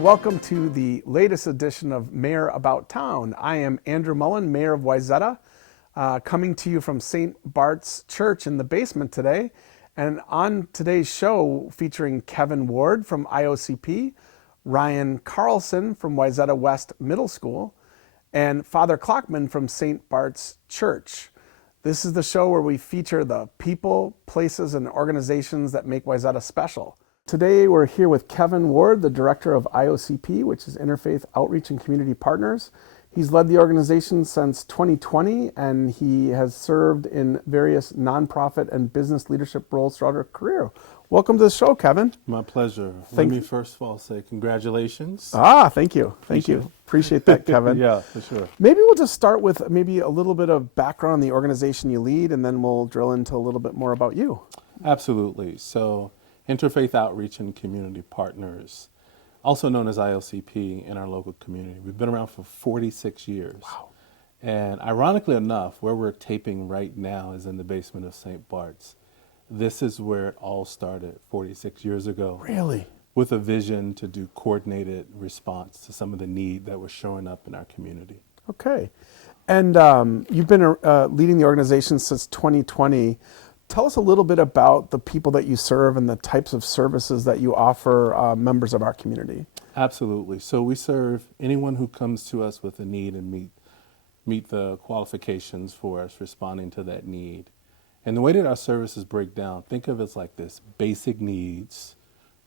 welcome to the latest edition of Mayor About Town. I am Andrew Mullen, Mayor of Wayzata, coming to you from St. Barts Church in the basement today. And on today's show, featuring Kevin Ward from IOCP, Ryan Carlson from Wayzata West Middle School, and Father Klockeman from St. Barts Church. This is the show where we feature the people, places, and organizations that make Wayzata special. Today we're here with Kevin Ward, the director of IOCP, which is Interfaith Outreach and Community Partners. He's led the organization since 2020, and he has served in various nonprofit and business leadership roles throughout her career. Welcome to the show, Kevin. My pleasure. Let me first of all say congratulations. Thank you. Appreciate that, Kevin. Yeah, for sure. Maybe we'll just start with maybe a little bit of background on the organization you lead, and then we'll drill into a little bit more about you. Absolutely. So, Interfaith Outreach and Community Partners, also known as IOCP in our local community. We've been around for 46 years. Wow. And ironically enough, where we're taping right now is in the basement of St. Bart's. This is where it all started 46 years ago. Really? With a vision to do coordinated response to some of the need that was showing up in our community. Okay. And you've been leading the organization since 2020. Tell us a little bit about the people that you serve and the types of services that you offer members of our community. Absolutely. So we serve anyone who comes to us with a need and meet the qualifications for us responding to that need. And the way that our services break down, think of it like this: basic needs,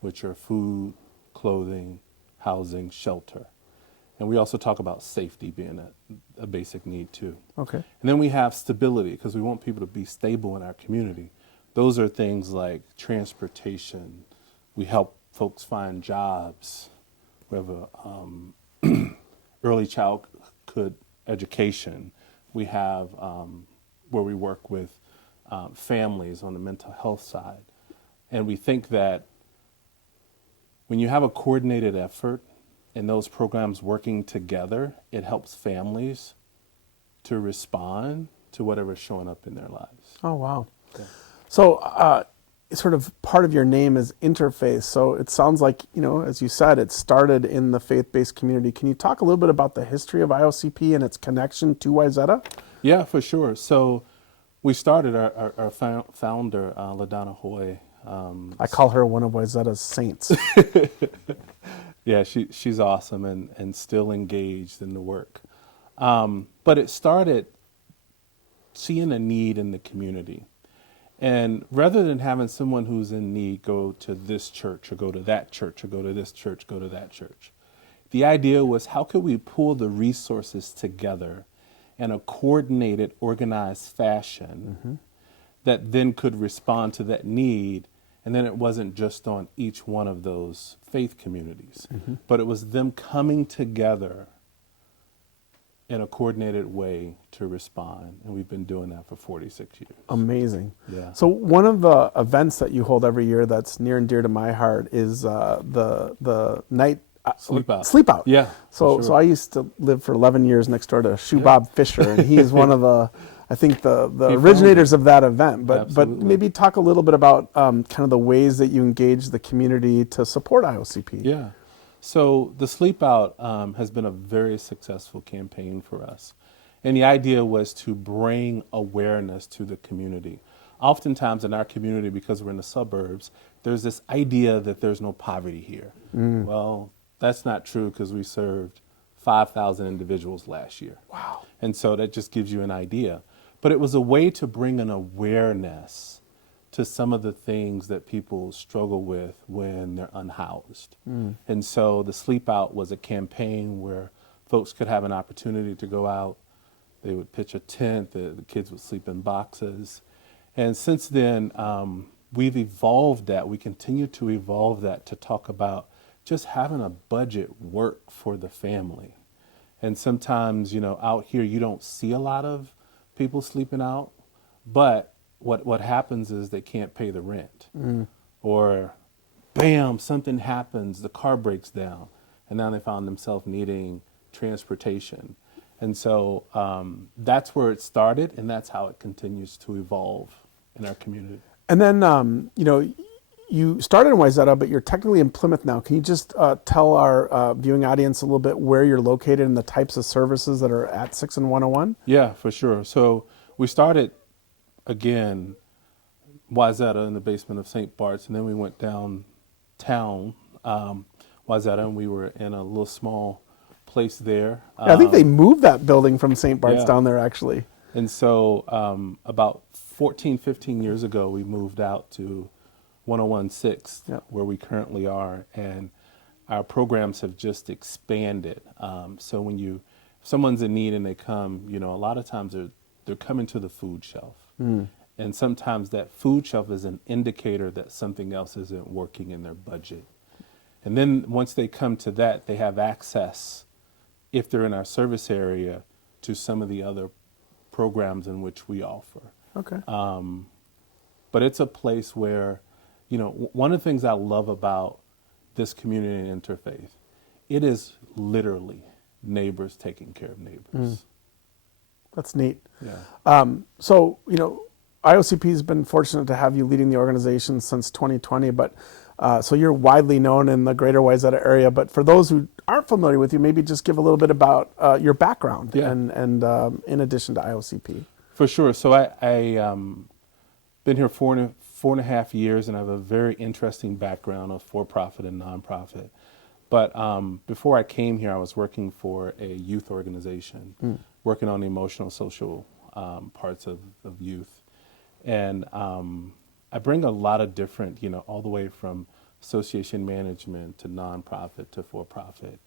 which are food, clothing, housing, shelter. And we also talk about safety being a basic need too. Okay. And then we have stability, because we want people to be stable in our community. Those are things like transportation. We help folks find jobs. We have a early childhood education. We have where we work with families on the mental health side. And we think that when you have a coordinated effort and those programs working together, it helps families to respond to whatever's showing up in their lives. Oh, wow. Okay. So sort of part of your name is interfaith. So it sounds like, as you said, it started in the faith-based community. Can you talk a little bit about the history of IOCP and its connection to Wayzata? Yeah, for sure. So we started, our founder, LaDonna Hoy. I call her one of Wayzata's saints. Yeah, she's awesome and still engaged in the work. But it started seeing a need in the community. And rather than having someone who's in need go to this church or go to that church or go to this church, go to that church, the idea was, how could we pull the resources together in a coordinated, organized fashion that then could respond to that need? And then it wasn't just on each one of those faith communities, but it was them coming together in a coordinated way to respond. And we've been doing that for 46 years. Amazing. Yeah. So one of the events that you hold every year that's near and dear to my heart is the night Sleep out. Sleep out. Yeah. So sure. so I used to live for 11 years next door to Shoe Bob Fisher, and he's one of the, I think, the originators of that event. But maybe talk a little bit about kind of the ways that you engage the community to support IOCP. Yeah. So the Sleep Out has been a very successful campaign for us. And the idea was to bring awareness to the community. Oftentimes in our community, because we're in the suburbs, there's this idea that there's no poverty here. Well, that's not true, because we served 5,000 individuals last year. Wow. And so that just gives you an idea. But it was a way to bring an awareness to some of the things that people struggle with when they're unhoused. And so the Sleep Out was a campaign where folks could have an opportunity to go out. They would pitch a tent, the kids would sleep in boxes. And since then, we've evolved that. We continue to evolve that to talk about just having a budget work for the family. And sometimes, out here you don't see a lot of people sleeping out, but what happens is they can't pay the rent. Or bam, something happens, the car breaks down, and now they found themselves needing transportation. And so that's where it started, and that's how it continues to evolve in our community. And then, you started in Wayzata, but you're technically in Plymouth now. Can you just tell our viewing audience a little bit where you're located and the types of services that are at 6 and 101? Yeah, for sure. So we started, again, Wayzata in the basement of St. Barts, and then we went downtown Wayzata, and we were in a little small place there. I think they moved that building from St. Bart's Yeah. down there, actually. And so about 14, 15 years ago, we moved out to 101 6th, Yep. where we currently are, and our programs have just expanded. So when if someone's in need and they come, a lot of times they're coming to the food shelf. And sometimes that food shelf is an indicator that something else isn't working in their budget. And then once they come to that, they have access, if they're in our service area, to some of the other programs in which we offer. Okay. But it's a place where, one of the things I love about this community and interfaith, it is literally neighbors taking care of neighbors. That's neat. Yeah. So, IOCP has been fortunate to have you leading the organization since 2020, but so you're widely known in the greater Wayzata area. But for those who aren't familiar with you, maybe just give a little bit about your background Yeah. and in addition to IOCP. For sure. So I been here four and a half years, and I have a very interesting background of for-profit and nonprofit. But before I came here, I was working for a youth organization, working on the emotional, social parts of youth. And I bring a lot of different, all the way from association management to nonprofit to for-profit.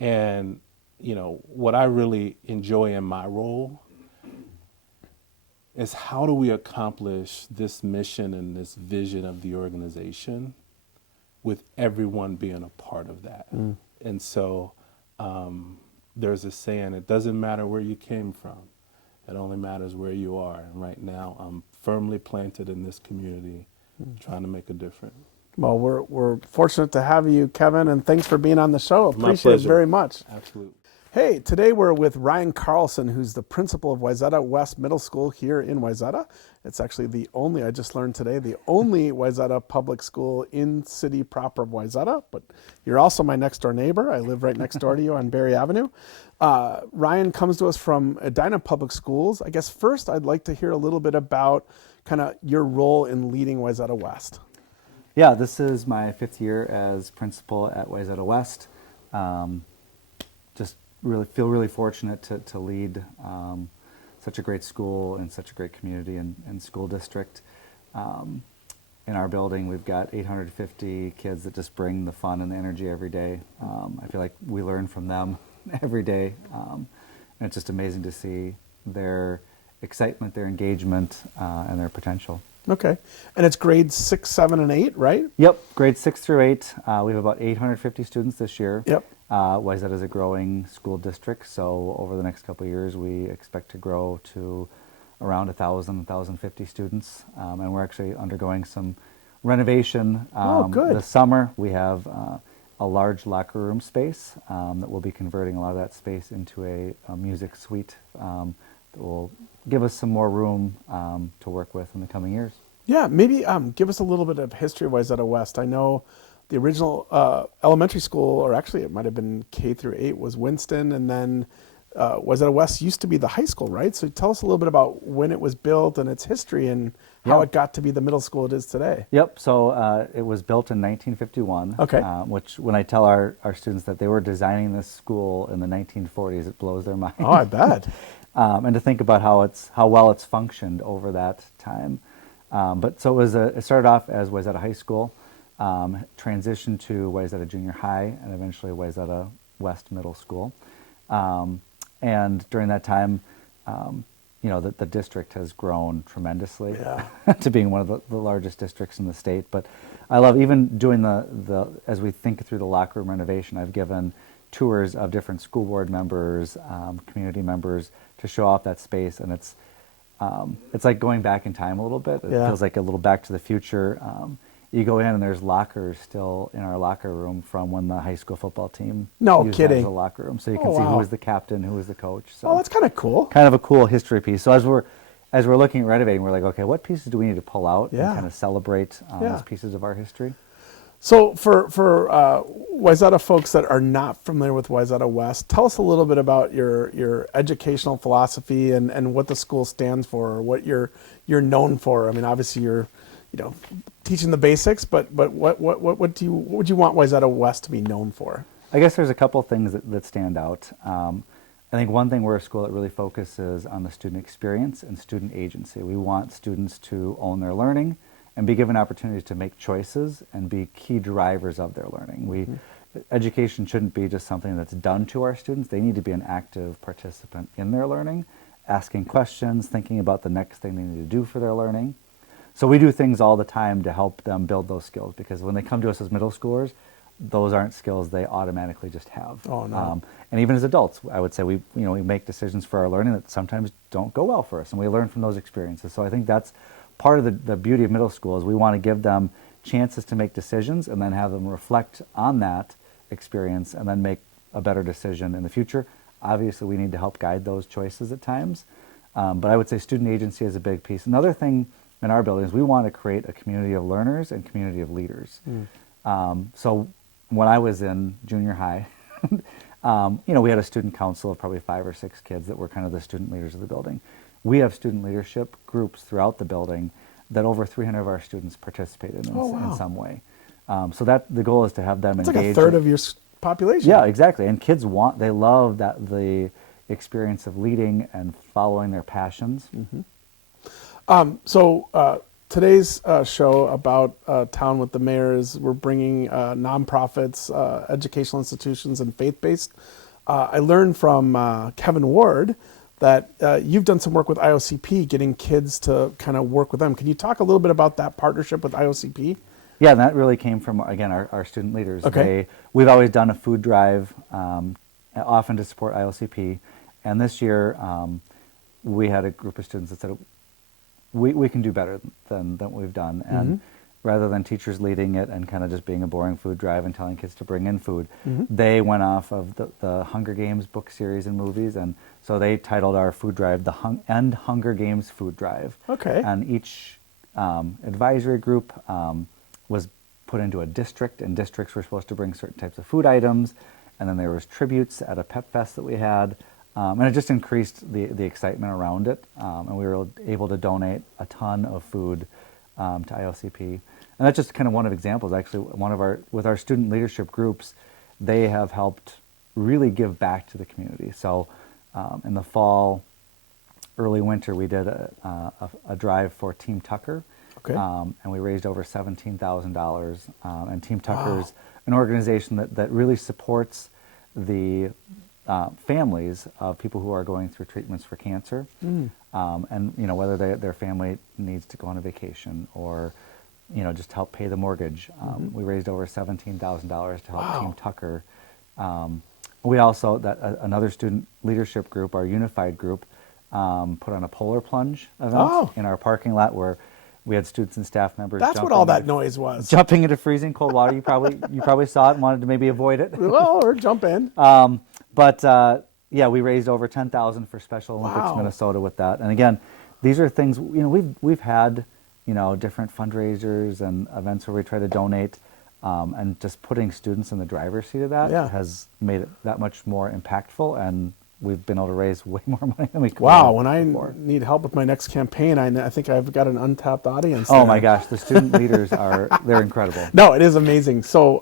And, what I really enjoy in my role is how do we accomplish this mission and this vision of the organization with everyone being a part of that. And so there's a saying, it doesn't matter where you came from, it only matters where you are. And right now I'm firmly planted in this community, trying to make a difference. Well, we're fortunate to have you, Kevin, and thanks for being on the show. My Appreciate it pleasure. very much. Absolutely. Hey, today we're with Ryan Carlson, who's the principal of Wayzata West Middle School here in Wayzata. It's actually the only, I just learned today, the only Wayzata public school in city proper of Wayzata, but you're also my next door neighbor. I live right next door to you on Berry Avenue. Ryan comes to us from Edina Public Schools. I guess first I'd like to hear a little bit about kind of your role in leading Wayzata West. Yeah, this is my 5th year as principal at Wayzata West. Just feel really fortunate to lead such a great school and such a great community and school district. In our building, we've got 850 kids that just bring the fun and the energy every day. I feel like we learn from them every day. And it's just amazing to see their excitement, their engagement, and their potential. Okay. And it's grades 6, 7, and 8, right? Yep, grades 6 through 8. We have about 850 students this year. Yep. Wayzata is a growing school district, so over the next couple of years, we expect to grow to around 1,000, 1,050 students. And we're actually undergoing some renovation. Good. This summer, we have a large locker room space that we'll be converting a lot of that space into a music suite that will give us some more room to work with in the coming years. Yeah, maybe give us a little bit of history of Wayzata West. I know the original elementary school, or actually it might have been K through 8, was Winston, and then Wayzata West used to be the high school, right? So tell us a little bit about when it was built and its history and how it got to be the middle school it is today. Yep, so it was built in 1951, Okay. Which when I tell our students that they were designing this school in the 1940s, it blows their mind. Oh, I bet. And to think about how well it's functioned over that time. But so it started off as Wayzata High School, transitioned to Wayzata Junior High, and eventually Wayzata West Middle School. And during that time, the district has grown tremendously to being one of the largest districts in the state. But I love even doing as we think through the locker room renovation, I've given tours of different school board members, community members, to show off that space, and it's like going back in time a little bit. It feels like a little Back to the Future. You go in and there's lockers still in our locker room from when the high school football team used that as a locker room, so you can see who was the captain, who was the coach. So Oh, that's kind of cool. kind of a cool history piece. So as as we're looking at renovating, we're like, okay, what pieces do we need to pull out and Yeah. kind of celebrate Yeah. as pieces of our history? So for Wayzata folks that are not familiar with Wayzata West, tell us a little bit about your educational philosophy and what the school stands for, or what you're known for. I mean, obviously you're, teaching the basics, but what would you want Wayzata West to be known for? I guess there's a couple things that stand out. I think one thing, we're a school that really focuses on the student experience and student agency. We want students to own their learning and be given opportunities to make choices and be key drivers of their learning. Education shouldn't be just something that's done to our students. They need to be an active participant in their learning, asking questions, thinking about the next thing they need to do for their learning. So we do things all the time to help them build those skills, because when they come to us as middle schoolers, those aren't skills they automatically just have. Oh, no. And even as adults, I would say we make decisions for our learning that sometimes don't go well for us, and we learn from those experiences. So I think that's part of the beauty of middle school, is we want to give them chances to make decisions and then have them reflect on that experience and then make a better decision in the future. Obviously, we need to help guide those choices at times. But I would say student agency is a big piece. Another thing in our building is we want to create a community of learners and community of leaders. So when I was in junior high, we had a student council of probably 5 or 6 kids that were kind of the student leaders of the building. We have student leadership groups throughout the building that over 300 of our students participated in, in some way. So that the goal is to have them It's engage. like a third of your population. Yeah, exactly. And kids they love the experience of leading and following their passions. So today's show about Town with the Mayor is we're bringing nonprofits, educational institutions, and faith-based. I learned from Kevin Ward that you've done some work with IOCP, getting kids to kind of work with them. Can you talk a little bit about that partnership with IOCP? Yeah, and that really came from, again, our student leaders. Okay. We've always done a food drive, often to support IOCP. And this year, we had a group of students that said, we can do better than what we've done. And rather than teachers leading it and kind of just being a boring food drive and telling kids to bring in food, they went off of the Hunger Games book series and movies. And so they titled our food drive the End Hunger Games Food Drive. Okay. And each advisory group was put into a district, and districts were supposed to bring certain types of food items. And then there was tributes at a pep fest that we had. And it just increased the excitement around it. And we were able to donate a ton of food to IOCP. And that's just kind of one of examples. Actually, with our student leadership groups, they have helped really give back to the community. So in the fall, early winter, we did a drive for Team Tucker. Okay. And we raised over $17,000. And Team Tucker is an organization that really supports the families of people who are going through treatments for cancer. And whether their family needs to go on a vacation or just help pay the mortgage. We raised over $17,000 to help Team Tucker. We also, another student leadership group, our unified group, put on a polar plunge event in our parking lot where we had students and staff members. That's what all that noise was. Jumping into freezing cold water. You probably saw it and wanted to maybe avoid it. Well, or jump in. We raised over $10,000 for Special Olympics Minnesota with that. And again, these are things we've had different fundraisers and events where we try to donate, and just putting students in the driver's seat of that has made it that much more impactful, and we've been able to raise way more money than we could. When I need help with my next campaign, I think I've got an untapped audience there. Oh my gosh, the student leaders they're incredible. No, it is amazing. So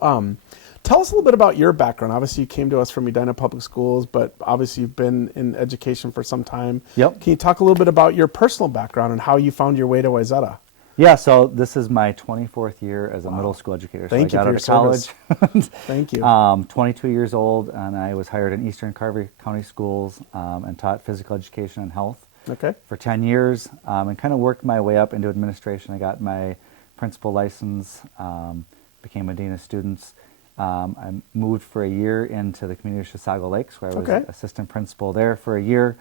tell us a little bit about your background. Obviously, you came to us from Edina Public Schools, but obviously you've been in education for some time. Yep. Can you talk a little bit about your personal background and how you found your way to Wayzata? Yeah, so this is my 24th year as a middle school educator. So Thank you I got for out your of college. Thank you. 22 years old, and I was hired in Eastern Carver County Schools and taught physical education and health for 10 years, and kind of worked my way up into administration. I got my principal license, became a dean of students. I moved for a year into the community of Chisago Lakes, where I was assistant principal there for a year.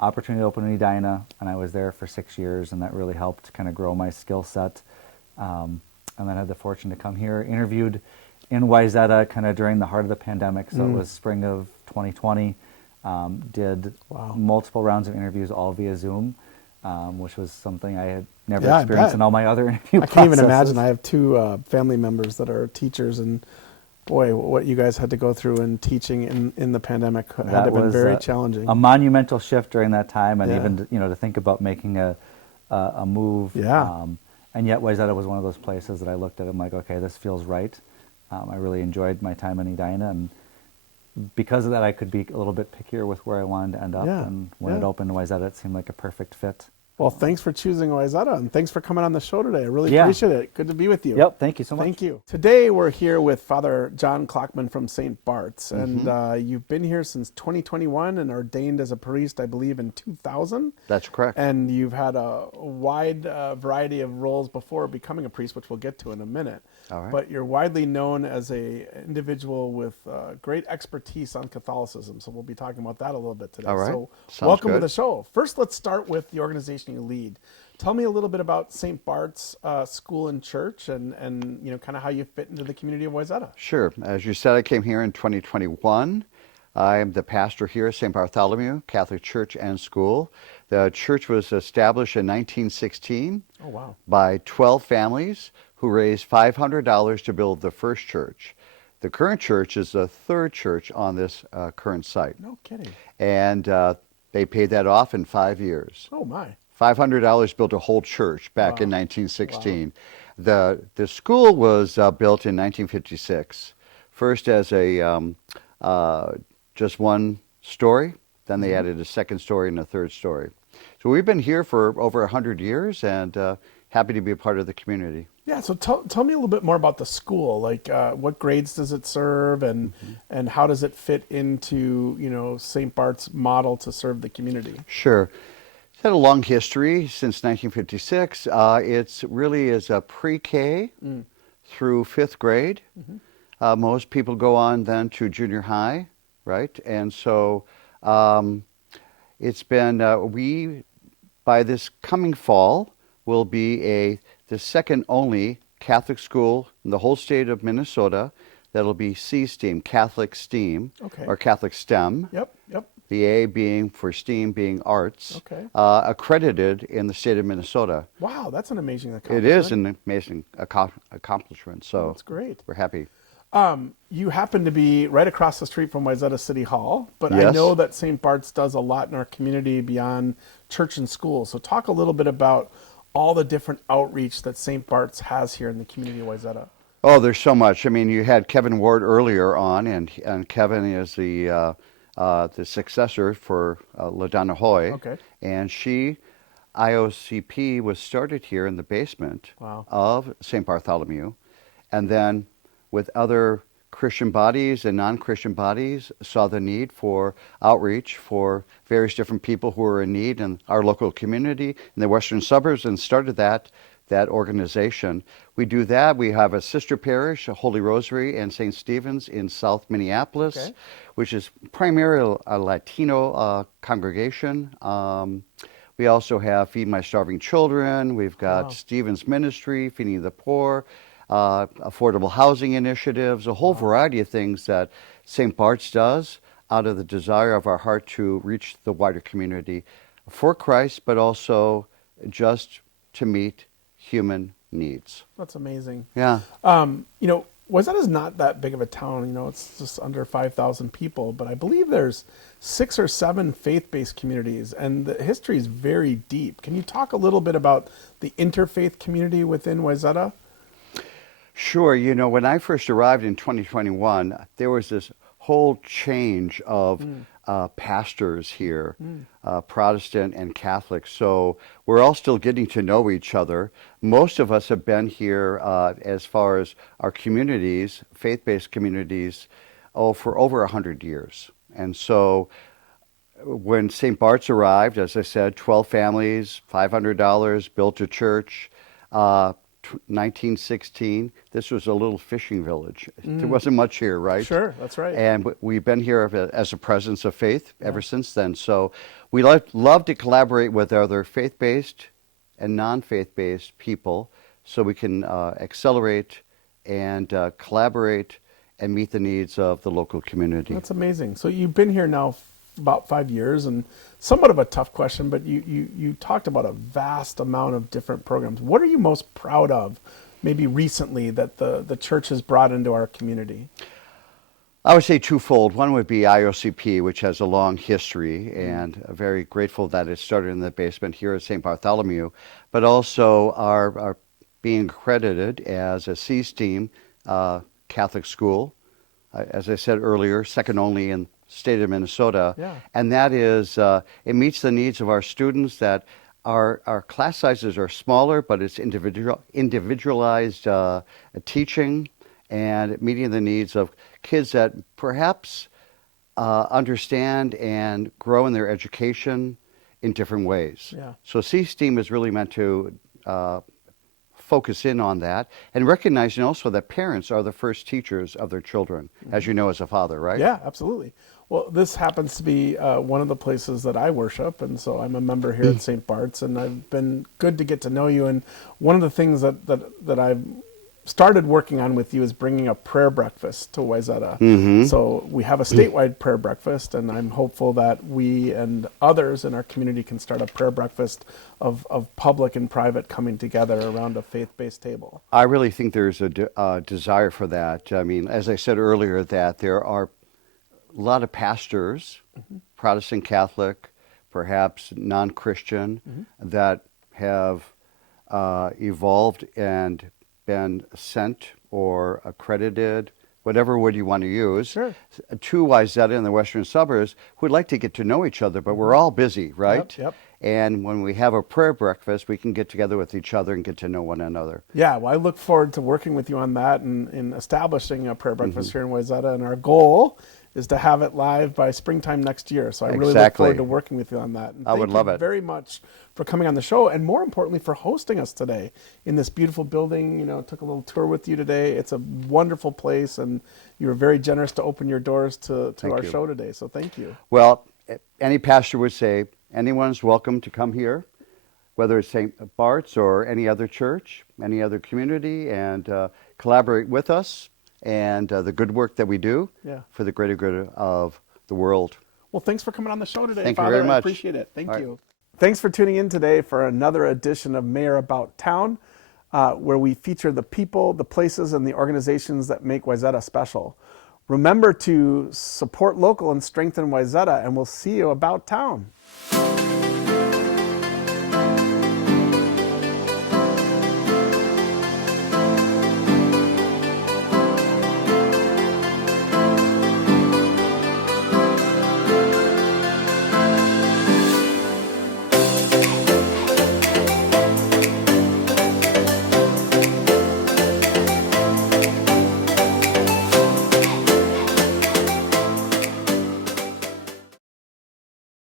Opportunity to open in Edina, and I was there for 6 years, and that really helped kind of grow my skill set. And then I had the fortune to come here, interviewed in Wayzata kind of during the heart of the pandemic, so it was spring of 2020. Did multiple rounds of interviews, all via Zoom. which was something I had never Yeah, I experienced bet. in all my other interview I can't even processes. imagine. I have two family members that are teachers, and boy, what you guys had to go through in teaching in the pandemic had to That have been was very challenging. a monumental shift during that time, and Yeah. even to think about making a move. Yeah. And yet, Wayzata was one of those places that I looked at. I'm like, okay, this feels right. I really enjoyed my time in Edina, and because of that, I could be a little bit pickier with where I wanted to end up. Yeah, And when it yeah. opened Wayzata, it seemed like a perfect fit. Well, thanks for choosing Wayzata, and thanks for coming on the show today. I really Yeah. appreciate it. Good to be with you. Yep, thank you so much. Thank you. Today we're here with Father John Klockeman from St. Barts, and you've been here since 2021 and ordained as a priest, I believe, in 2000. That's correct. And you've had a wide variety of roles before becoming a priest, which we'll get to in a minute. All right. But you're widely known as a individual with great expertise on Catholicism, so we'll be talking about that a little bit today. All right. So Sounds welcome to good. the show. First, let's start with the organization you lead. Tell me a little bit about St. Bart's School and Church, and kind of how you fit into the community of Wayzata. Sure. As you said, I came here in 2021. I am the pastor here at St. Bartholomew Catholic Church and School. The church was established in 1916 Oh, wow. by 12 families who raised $500 to build the first church. The current church is the third church on this current site. No kidding. And they paid that off in 5 years. Oh, my. $500 built a whole church back in 1916. The school was built in 1956, first as a just one story, then they added a second story and a third story. So we've been here for over 100 years, and happy to be a part of the community. Yeah, so tell me a little bit more about the school. Like, what grades does it serve, and how does it fit into St. Bart's model to serve the community? Sure. It's had a long history since 1956. It's really is a pre-K through fifth grade. Most people go on then to junior high, right? And so it's been, we, by this coming fall, will be the second only Catholic school in the whole state of Minnesota that'll be C-STEAM, Catholic STEAM, Okay. or Catholic STEM. Yep. The A being for STEAM being arts, Okay. accredited in the state of Minnesota. Wow, that's an amazing It accomplishment. is an amazing accomplishment, so That's great. we're happy. You happen to be right across the street from Wayzata City Hall, but I Yes. know that St. Bart's does a lot in our community beyond church and school. So talk a little bit about all the different outreach that St. Bart's has here in the community of Wayzata. Oh, there's so much. I mean, you had Kevin Ward earlier on, and Kevin is the successor for LaDonna Hoy. Okay. And IOCP was started here in the basement Wow. of St. Bartholomew, and then with other Christian bodies and non-Christian bodies saw the need for outreach for various different people who are in need in our local community in the western suburbs, and started that organization. We do that. We have a sister parish, a Holy Rosary and St. Stephen's in South Minneapolis, Okay. which is primarily a Latino congregation. We also have Feed My Starving Children. We've got Wow. Stephen's Ministry, Feeding the Poor, affordable housing initiatives, a whole variety of things that St. Bart's does out of the desire of our heart to reach the wider community for Christ, but also just to meet human needs. That's amazing. Yeah. Wayzata's not that big of a town. It's just under 5,000 people, but I believe there's 6 or 7 faith-based communities, and the history is very deep. Can you talk a little bit about the interfaith community within Wayzata? Sure. When I first arrived in 2021, there was this whole change of pastors here, Protestant and Catholic. So we're all still getting to know each other. Most of us have been here as far as our communities, faith-based communities, for over 100 years. And so when St. Bart's arrived, as I said, 12 families, $500, built a church. 1916, this was a little fishing village. There wasn't much here, right? Sure, that's right. And we've been here as a presence of faith ever since then. So we love to collaborate with other faith-based and non-faith-based people so we can accelerate and collaborate and meet the needs of the local community. That's amazing. So you've been here now about 5 years, and somewhat of a tough question, but you talked about a vast amount of different programs. What are you most proud of, maybe recently, that the church has brought into our community? I would say twofold. One would be IOCP, which has a long history, and very grateful that it started in the basement here at St. Bartholomew, but also our being accredited as a C-STEAM Catholic school. As I said earlier, second only in the state of Minnesota. Yeah. And that is, it meets the needs of our students, that our class sizes are smaller, but it's individualized teaching and meeting the needs of kids that perhaps understand and grow in their education in different ways. Yeah. So C-STEAM is really meant to focus in on that, and recognizing also that parents are the first teachers of their children, as you know as a father, right? Yeah, absolutely. Well, this happens to be one of the places that I worship, and so I'm a member here at St. Bart's, and I've been good to get to know you. And one of the things that I've started working on with you is bringing a prayer breakfast to Wayzata. So we have a statewide prayer breakfast, and I'm hopeful that we and others in our community can start a prayer breakfast of public and private coming together around a faith-based table. I really think there's a desire for that. I mean, as I said earlier, that there are a lot of pastors, Protestant, Catholic, perhaps non-Christian, that have evolved and been sent or accredited, whatever word you want to use, to Wayzata in the western suburbs, who'd like to get to know each other, but we're all busy, right? Yep. And when we have a prayer breakfast, we can get together with each other and get to know one another. Yeah, well, I look forward to working with you on that and in establishing a prayer breakfast here in Wayzata, and our goal is to have it live by springtime next year. So I really look forward to working with you on that. And I would love it. Thank you very much for coming on the show, and more importantly, for hosting us today in this beautiful building. You know, took a little tour with you today. It's a wonderful place, and you were very generous to open your doors to our show today. So thank you. Well, any pastor would say anyone's welcome to come here, whether it's St. Bart's or any other church, any other community, and collaborate with us and the good work that we do for the greater good of the world. Well, thanks for coming on the show today, Thank Father. you very much. I appreciate it. Thank All you. right. Thanks for tuning in today for another edition of Mayor About Town, where we feature the people, the places, and the organizations that make Wayzata special. Remember to support local and strengthen Wayzata, and we'll see you about town.